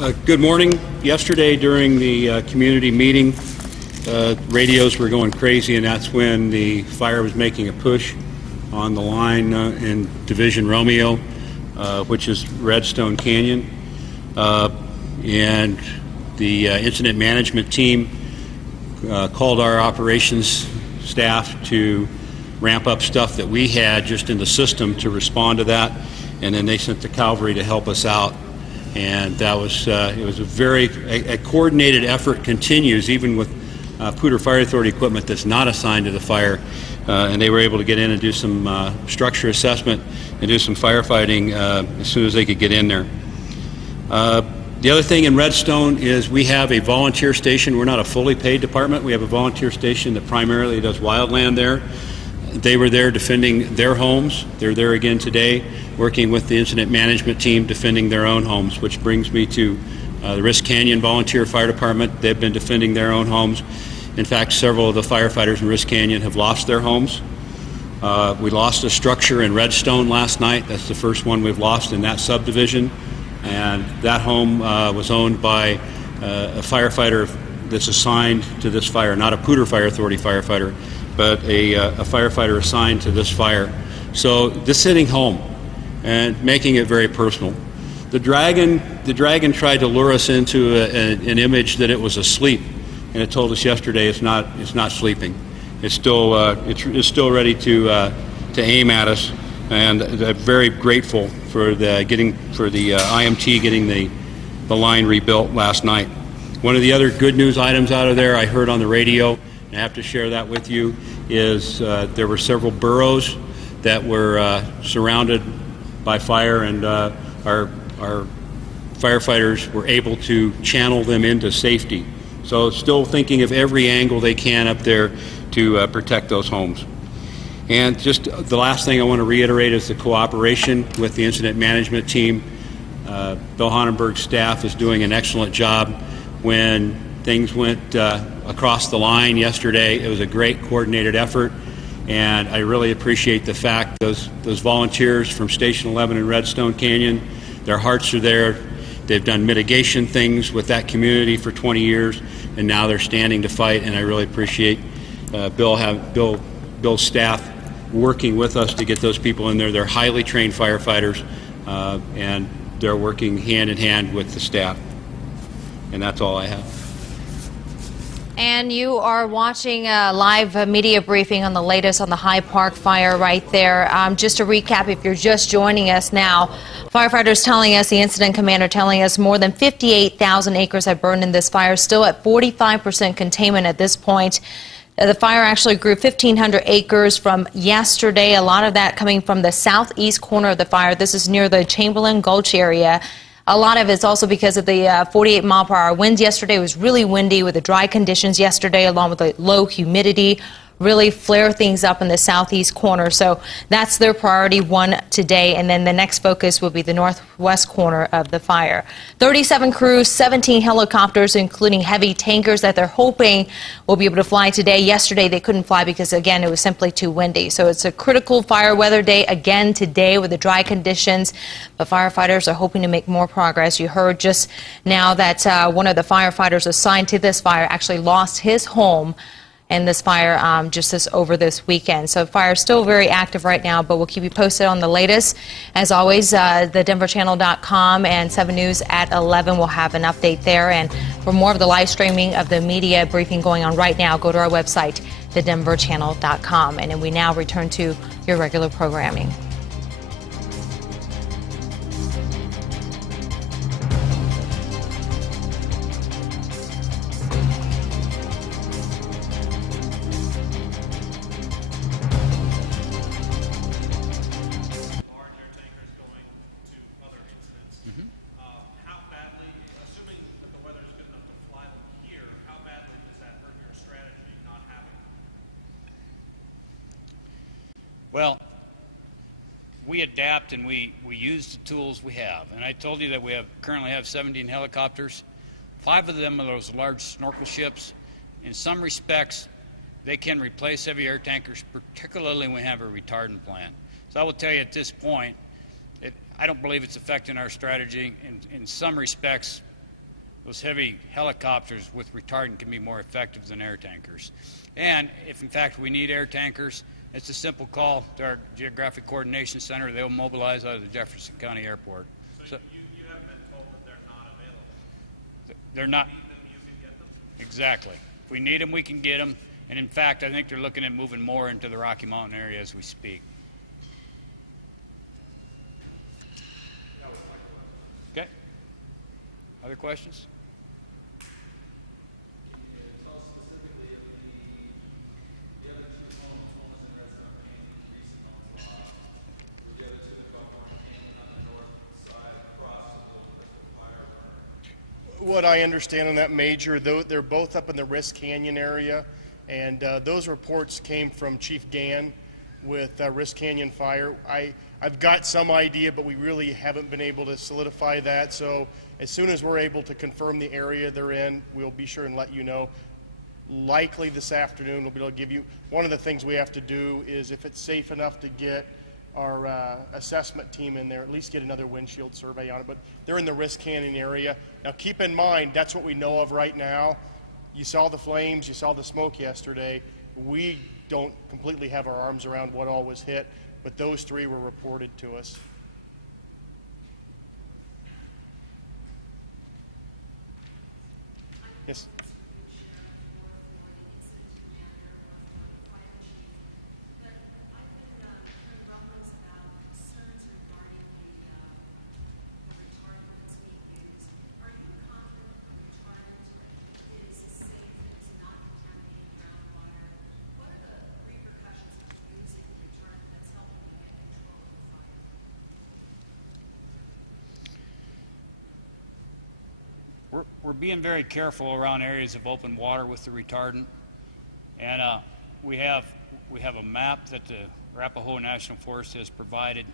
Good morning. Yesterday during the community meeting, radios were going crazy, and that's when the fire was making a push on the line in Division Romeo, which is Redstone Canyon. And the incident management team called our operations staff to ramp up stuff that we had just in the system to respond to that, and then they sent the cavalry to help us out. And that was it was a coordinated effort. Continues even with Poudre Fire Authority equipment that's not assigned to the fire, and they were able to get in and do some structure assessment and do some firefighting as soon as they could get in there. The other thing in Redstone is we have a volunteer station. We're not a fully paid department. We have a volunteer station that primarily does wildland there. They were there defending their homes. They're there again today, working with the incident management team, defending their own homes, which brings me to the Risk Canyon Volunteer Fire Department. They've been defending their own homes. In fact, several of the firefighters in Risk Canyon have lost their homes. We lost a structure in Redstone last night. That's the first one we've lost in that subdivision. And that home was owned by a firefighter that's assigned to this fire, not a Poudre Fire Authority firefighter, but a firefighter assigned to this fire. So this hitting home and making it very personal. The dragon tried to lure us into an image that it was asleep, and it told us yesterday it's not sleeping. It's still ready to aim at us, and I'm very grateful for the IMT getting the line rebuilt last night. One of the other good news items out of there I heard on the radio, and I have to share that with you, is there were several burrows that were surrounded by fire, and our firefighters were able to channel them into safety. So still thinking of every angle they can up there to protect those homes. And just the last thing I want to reiterate is the cooperation with the incident management team. Bill Honenberg's staff is doing an excellent job. When things went across the line yesterday, it was a great coordinated effort, and I really appreciate the fact those volunteers from Station 11 in Redstone Canyon, their hearts are there. They've done mitigation things with that community for 20 years, and now they're standing to fight, and I really appreciate Bill's staff working with us to get those people in there. They're highly trained firefighters, and they're working hand in hand with the staff. And that's all I have. And you are watching a live media briefing on the latest on the High Park fire right there. Just to recap, if you're just joining us now, firefighters telling us, the incident commander telling us, more than 58,000 acres have burned in this fire, still at 45% containment at this point. The fire actually grew 1,500 acres from yesterday, a lot of that coming from the southeast corner of the fire. This is near the Chamberlain Gulch area. A lot of it's also because of the 48-mile-per-hour winds yesterday. It was really windy with the dry conditions yesterday, along with the low humidity. Really flare things up in the southeast corner. So that's their priority one today. And then the next focus will be the northwest corner of the fire. 37 crews, 17 helicopters, including heavy tankers that they're hoping will be able to fly today. Yesterday they couldn't fly because, again, it was simply too windy. So it's a critical fire weather day again today with the dry conditions. But firefighters are hoping to make more progress. You heard just now that one of the firefighters assigned to this fire actually lost his home and this fire just over this weekend. So fire is still very active right now, but we'll keep you posted on the latest. As always, the denverchannel.com and 7 News at 11 will have an update there. And for more of the live streaming of the media briefing going on right now, go to our website, thedenverchannel.com. And then we now return to your regular programming. Well, we adapt and we use the tools we have. And I told you that we currently have 17 helicopters. 5 of them are those large snorkel ships. In some respects, they can replace heavy air tankers, particularly when we have a retardant plan. So I will tell you at this point, I don't believe it's affecting our strategy. In some respects, those heavy helicopters with retardant can be more effective than air tankers. And if in fact we need air tankers, it's a simple call to our Geographic Coordination Center. They'll mobilize out of the Jefferson County Airport. So you haven't been told that they're not available? They're not. If you need them, you can get them? Exactly. If we need them, we can get them. And in fact, I think they're looking at moving more into the Rocky Mountain area as we speak. Okay. Other questions? What I understand on that major, though, they're both up in the Risk Canyon area, and those reports came from Chief Gann with Risk Canyon Fire. I've got some idea, but we really haven't been able to solidify that. So as soon as we're able to confirm the area they're in, we'll be sure and let you know. Likely this afternoon, we'll be able to give you. One of the things we have to do is, if it's safe enough to get our assessment team in there, at least get another windshield survey on it. But they're in the Risk Canyon area. Now keep in mind, that's what we know of right now. You saw the flames, you saw the smoke yesterday. We don't completely have our arms around what all was hit, but those three were reported to us. Yes? We're being very careful around areas of open water with the retardant, and we have a map that the Arapahoe National Forest has provided,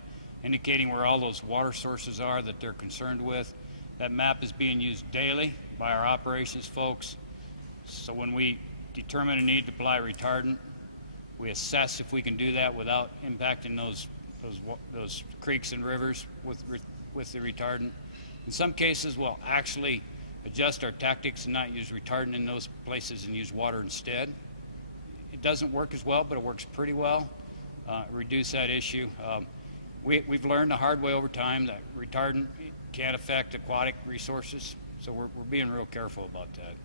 indicating where all those water sources are that they're concerned with. That map is being used daily by our operations folks. So when we determine a need to apply retardant, we assess if we can do that without impacting those creeks and rivers with the retardant. In some cases, we'll actually adjust our tactics and not use retardant in those places and use water instead. It doesn't work as well, but it works pretty well. Reduce that issue. We've learned the hard way over time that retardant can't affect aquatic resources, so we're being real careful about that.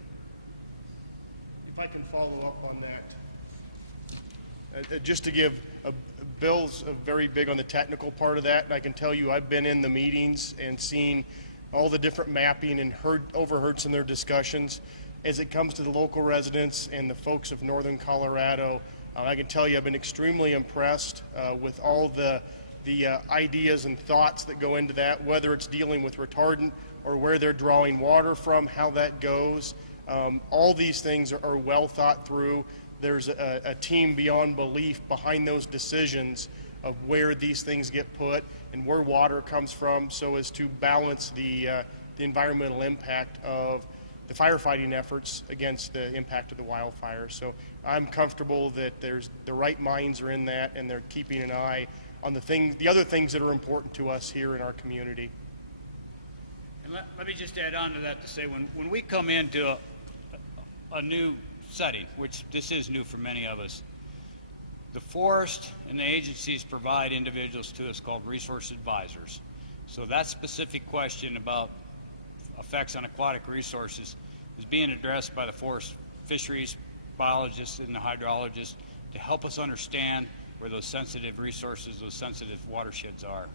If I can follow up on that, just to give, Bill's very big on the technical part of that, and I can tell you I've been in the meetings and seen all the different mapping and overheard some of their discussions. As it comes to the local residents and the folks of northern Colorado, I can tell you I've been extremely impressed with all the ideas and thoughts that go into that, whether it's dealing with retardant or where they're drawing water from, how that goes. All these things are well thought through. There's a team beyond belief behind those decisions of where these things get put and where water comes from, so as to balance the environmental impact of the firefighting efforts against the impact of the wildfire. So I'm comfortable that the right minds are in that, and they're keeping an eye on the other things that are important to us here in our community. And let me just add on to that to say, when we come into a new setting, which this is new for many of us, the forest and the agencies provide individuals to us called resource advisors. So that specific question about effects on aquatic resources is being addressed by the forest fisheries biologists and the hydrologists to help us understand where those sensitive resources, those sensitive watersheds are.